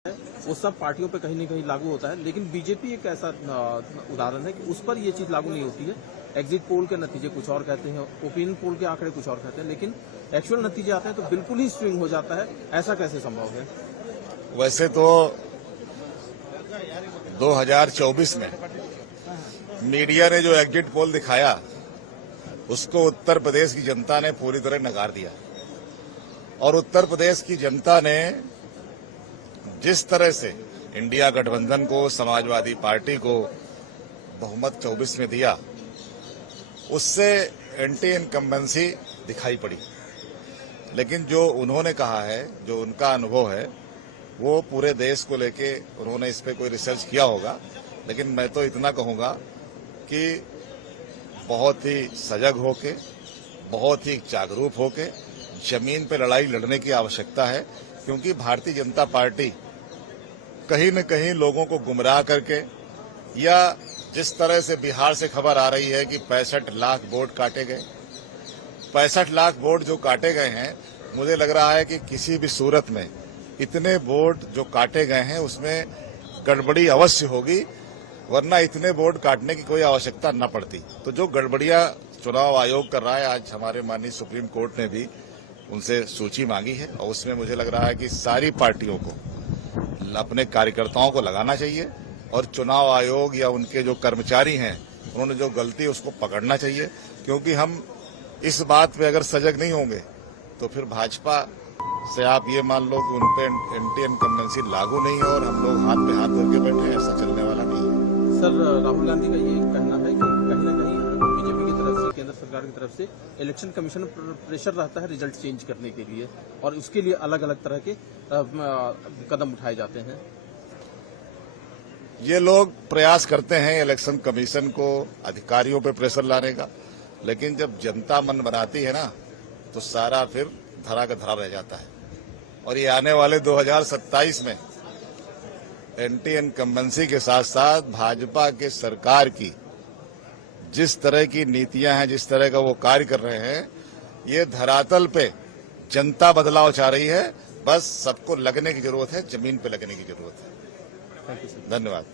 है वो सब पार्टियों पे कहीं न कहीं लागू होता है, लेकिन बीजेपी एक ऐसा उदाहरण है कि उस पर ये चीज लागू नहीं होती है। एग्जिट पोल के नतीजे कुछ और कहते हैं, ओपिनियन पोल के आंकड़े कुछ और कहते हैं, लेकिन एक्चुअल नतीजे आते हैं तो बिल्कुल ही स्विंग हो जाता है। ऐसा कैसे संभव है? वैसे तो 2024 में मीडिया ने जो एग्जिट पोल दिखाया उसको उत्तर प्रदेश की जनता ने पूरी तरह नकार दिया और उत्तर प्रदेश की जनता ने जिस तरह से इंडिया गठबंधन को, समाजवादी पार्टी को बहुमत 24 में दिया, उससे एंटी इनकम्बेंसी दिखाई पड़ी। लेकिन जो उन्होंने कहा है, जो उनका अनुभव है, वो पूरे देश को लेके उन्होंने इस पे कोई रिसर्च किया होगा। लेकिन मैं तो इतना कहूंगा कि बहुत ही सजग होके, बहुत ही जागरूक होके जमीन पे लड़ाई लड़ने की आवश्यकता है, क्योंकि भारतीय जनता पार्टी कहीं न कहीं लोगों को गुमराह करके, या जिस तरह से बिहार से खबर आ रही है कि 65 लाख वोट काटे गए, 65 लाख वोट जो काटे गए हैं, मुझे लग रहा है कि किसी भी सूरत में इतने वोट जो काटे गए हैं उसमें गड़बड़ी अवश्य होगी, वरना इतने वोट काटने की कोई आवश्यकता न पड़ती। तो जो गड़बड़ियां चुनाव आयोग कर रहा है, आज हमारे माननीय सुप्रीम कोर्ट ने भी उनसे सूची मांगी है और उसमें मुझे लग रहा है कि सारी पार्टियों को अपने कार्यकर्ताओं को लगाना चाहिए और चुनाव आयोग या उनके जो कर्मचारी हैं उन्होंने जो गलती है उसको पकड़ना चाहिए, क्योंकि हम इस बात पे अगर सजग नहीं होंगे तो फिर भाजपा से आप ये मान लो कि उन पे एंटी इनकम्बेंसी लागू नहीं है और हम लोग हाथ पे हाथ करके बैठे हैं, ऐसा चलने वाला नहीं है। सर, राहुल गांधी का ये कहना है कि कहीं न कहीं बीजेपी की तरफ से, केंद्र सरकार की तरफ से इलेक्शन कमीशन पर प्रेशर रहता है रिजल्ट चेंज करने के लिए, और उसके लिए अलग अलग तरह के कदम उठाए जाते हैं। ये लोग प्रयास करते हैं इलेक्शन कमीशन को अधिकारियों पे प्रेशर लाने का, लेकिन जब जनता मन बनाती है ना तो सारा फिर धरा का धरा रह जाता है। और ये आने वाले 2027 में एंटी इनकम्बेंसी के साथ साथ भाजपा के सरकार की जिस तरह की नीतियां हैं, जिस तरह का वो कार्य कर रहे हैं, ये धरातल पे जनता बदलाव चाह रही है। बस सबको लगने की जरूरत है, जमीन पे लगने की जरूरत है। धन्यवाद।